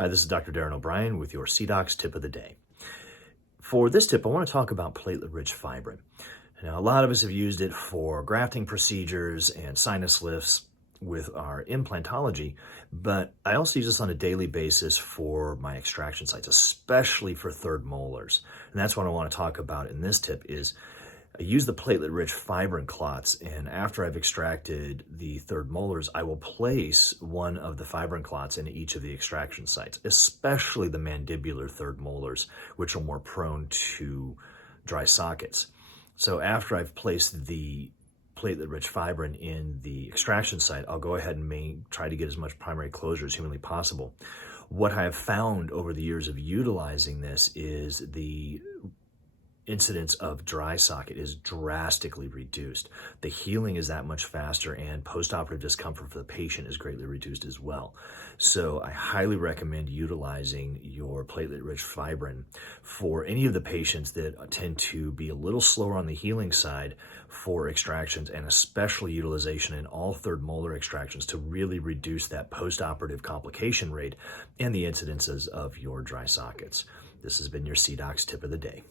Hi, this is Dr. Darren O'Brien with your CDOCS tip of the day. For this tip, I want to talk about platelet rich fiber. Now, a lot of us have used it for grafting procedures and sinus lifts with our implantology, but I also use this on a daily basis for my extraction sites, especially for third molars. And that's what I want to talk about in this tip is I use the platelet-rich fibrin clots, and after I've extracted the third molars, I will place one of the fibrin clots into each of the extraction sites, especially the mandibular third molars, which are more prone to dry sockets. So after I've placed the platelet-rich fibrin in the extraction site, I'll go ahead and try to get as much primary closure as humanly possible. What I have found over the years of utilizing this is the incidence of dry socket is drastically reduced. The healing is that much faster, and postoperative discomfort for the patient is greatly reduced as well. So I highly recommend utilizing your platelet-rich fibrin for any of the patients that tend to be a little slower on the healing side for extractions, and especially utilization in all third molar extractions to really reduce that postoperative complication rate and the incidences of your dry sockets. This has been your CDOCS tip of the day.